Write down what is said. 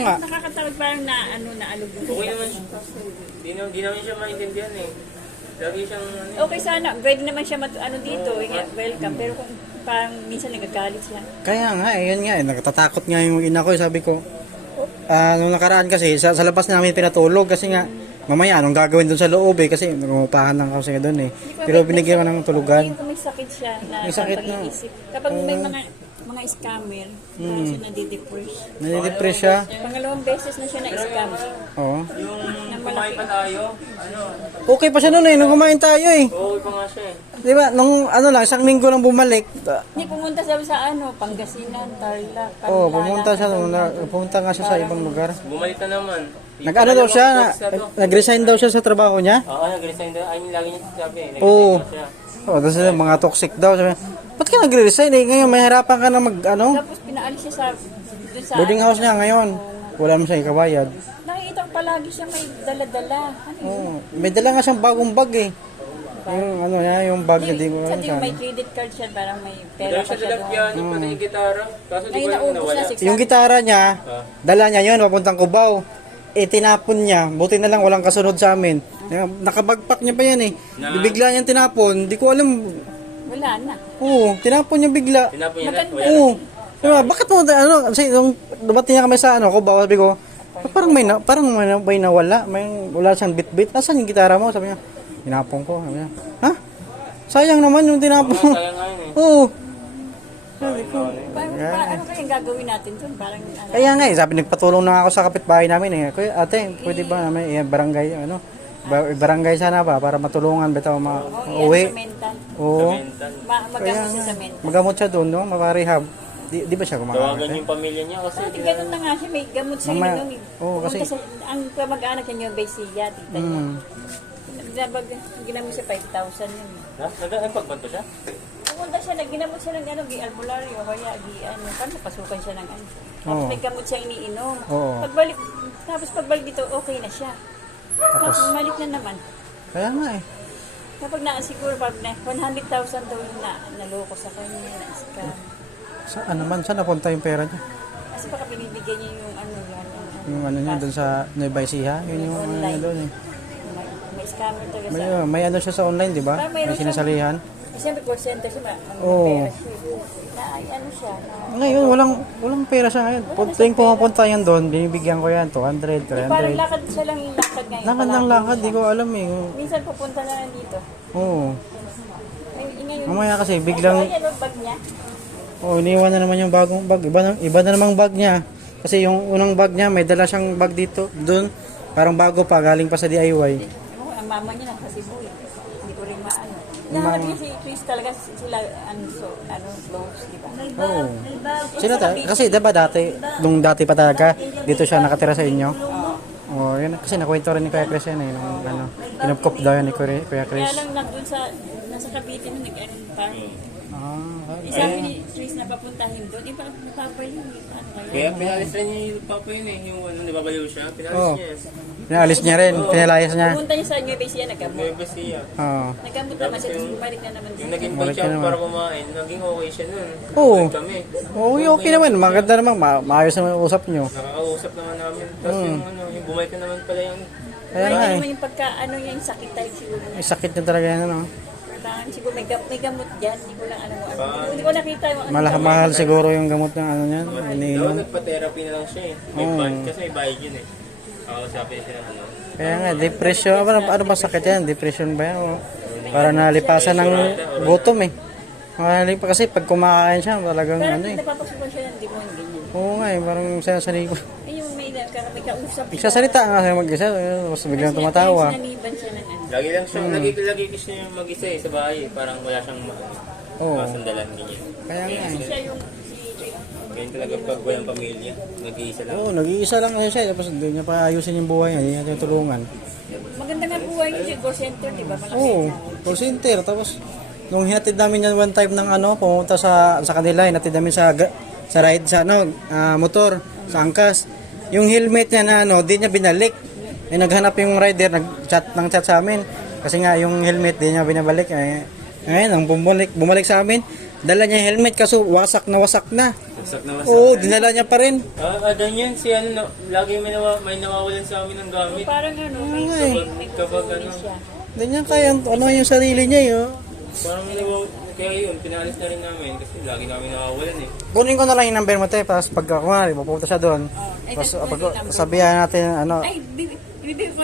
nga. Nakakatawag parang na alog yung Okay naman siya. Di naman siya maintindihan eh. Lagi siyang Okay sana, pwede naman siya dito, welcome. Pero kung parang minsan nagagalit siya. Kaya nga, yun nga, nagtatakot nga yung ina ko, sabi ko. Nung nakaraan kasi, sa labas namin pinatulog kasi nga, mamaya, anong gagawin doon sa loob eh, kasi nangungupahan lang kasi doon eh. Pero binigyan ko ng tulugan. Kung may sakit siya na May sakit na. pag-iisip. Kapag may mga scammer, parang siya nadidepress. Nadidepress siya. Pangalawang beses na siya na-scam. Oo. yung Na kumain malaki. pa tayo. Okay pa siya noon eh, nung kumain tayo eh. Okay pa nga siya eh. Di ba, nung isang linggo nang bumalik. Hindi, pumunta sa Pangasinan, Tarlac, Oo, pumunta nga siya sa ibang lugar. Bumalik na naman. Nag-ano daw siya, nag-resign daw siya sa trabaho niya. Oo, nag-resign daw. I mean, lagi niya sinasabi eh. Oo. Nag-resign na siya. Oh, tapos mga toxic daw. Sabi, ba't ka nagre-resign eh? Ngayon may harapan ka na Tapos pinaalis siya dun sa boarding house niya ngayon. Wala naman siya ikabayad. Nakikita ko palagi siya may dala-dala. Oh, may dala nga siyang bagong bag eh. Yung yung bag na di ko Sa alam may credit card siya, parang may pera Dahil pa siya siya doon. lalagyan yung pati yung gitara. Kaso di Ngayon ko alam naubos nawala. na 600. Yung gitara niya, dala niya yun, papuntang Cubao. Tinapon niya. Buti na lang walang kasunod sa amin. Nakabagpak niya pa yan eh. Bigla niyang tinapon. Di ko alam. Wala na. Oo, tinapon niya bigla. Tinapon niya na. Maganda. Wala. Oo. Diba, bakit mo kasi nung dumating niya kami sa Cubao, sabi ko, parang may nawala. Wala siyang bit-bit. Asan yung gitara mo? Sabi niya, tinapon ko. Sabi niya, ha? Sayang naman yung tinapon mo. Sayang nga yun eh. Oo. Ano kayang gagawin natin doon? Parang Kaya nga sabi nagpatulong na ako sa kapitbahay namin eh. Kuya, ate, pwede ba namin barangay barangay sana ba para matulungan bitaw uwi. uwi. Oo. Mental. Magamot siya sa mental. Magamot siya doon, no? Maparehab. Di ba siya Tawagan kumakain? niyo yung pamilya niya kasi Kasi ganun na nga siya, may gamot sa Mamaya- inom. Oo, kasi- ang kamag-anak niya yung Baysiya, tita niya. Ginamot siya 5,000 yun. Nagpagbanto siya? Pumunta siya, ginamot siya ng albularyo, o kaya parang pasukan siya ng Tapos Oo. may gamot siya iniinom. Oo. Pagbalik dito, okay na siya. Tapos malik na naman. Kaya nga eh. Kapag siguro pag 100,000 daw yung naloko sa kanya, na-scam. Saan naman? Saan napunta yung pera niya? Kasi baka binibigyan niya yung Yung niya doon sa Nueva Ecija? Yun yung Online. doon eh. may scammer talaga sa... May ano siya sa online, di ba? Parang May mayroon sinasalihan. Siyempre, call center siya, Oo. pera siya. Ano siya, Ngayon, walang pera siya ngayon. Tuwing pumapunta yan doon, binibigyan ko yan, 200, parang 300. lakad siya lang yung lakad ngayon. Lakad ng lakad, di ko alam eh. Minsan pupunta na lang dito. Oo. Ngayon, Mamaya kasi biglang, ayan ang bag niya. iniwan na naman yung bagong bag. Iba na namang bag niya. Kasi yung unang bag niya, may dala siyang bag dito, doon. Parang bago pa, galing pa sa DIY. Ang mama niya nasa Cebu eh. Hindi ko rin maano. Nahanap niya si Chris talaga sila, close, di ba? Oo. Sino kasi diba nung dati pa talaga, dito siya nakatira sa inyo. Oh, yun, kasi nakwento rin ni Kuya Chris yan eh. Nung, kinupkop daw yan ni Kuya Kaya Chris. lang nandun nasa Cavite nun, parang Ah, sabi ni Chris na papuntahin doon, iba napapaliw. Kaya pinalis rin niya yung papa yun eh. Yung nababaliw siya. Pinalis Oo. niya. Pinalis niya rin, pinalayas niya. Pumunta niya sa Nueva Ecija, nagkamot. Nueva Ecija. Oo. Nagkamot naman siya, tapos bumalik na naman Yung dito. naging Balik coach ka ako naman. para kumain, naging okay siya nun. Oo. Balik kami. Okay naman. Maganda naman. Maayos naman yung usap nyo. Nakakausap naman namin. Tapos yung bumalik na naman pala yung... Kaya nga eh. naman yung niya, yung sakit tayo siguro niya. May sakit niya talaga yan, ano. Parang siguro may gamot dyan, hindi ko lang hindi ko nakita yung Mahal siguro yung gamot ng ano niya. Daw Iniinom. nagpa-therapy na lang siya eh. May kasi may bayad yun eh. Sabi siya ng Kaya nga, depression. Ano ba sakit yan? Depression ba yan? O, para nalipasan ng gutom eh. Kasi pag kumakain siya, talagang Pero ano eh. napapasukan siya ng demon, ganyan. Oo nga eh, parang sinasari ko. Yung may kausap siya. Nagsasalita nga siya mag-isa, mas biglang tumatawa. Sinaniban siya ng Lagi lang siya, lagi kasi niya mag-isa eh sa bahay eh. Parang wala siyang Oo. masandalan ganyan. Kaya nga eh. siya yung Ganyan talaga pag walang pamilya, nag-iisa lang. Oo, nag-iisa lang kasi siya, tapos hindi niya pa ayusin yung buhay niya, hindi niya tulungan. maganda nga buhay niya, call center, di ba? Malaki. Oo, call center. Tapos, nung hinatid namin yan one time ng pumunta sa kanila, hinatid namin sa ride, sa motor, sa angkas. Yung helmet niya na di niya binalik. Naghanap yung rider, nag-chat sa amin. Kasi nga, yung helmet, di niya binabalik. Ngayon, nang bumalik sa amin, dala niya yung helmet kaso wasak na. Wasak na wasak. Oo, dinala niya pa rin. Ganyan si ano, lagi may nawawalan sa amin ng gamit. Parang ano, may Ay. Kapag ano, siya. Hindi niya kaya, ano yung sarili niya yun. parang may kaya yun, pinalis na rin namin kasi lagi namin nawawalan eh. Kunin ko na lang yung number mo, te, tapos pagka kumari, mapupunta siya doon. Ay, Tapos tapos pag yung number. sabihan natin, ano, Ay, bibigay ko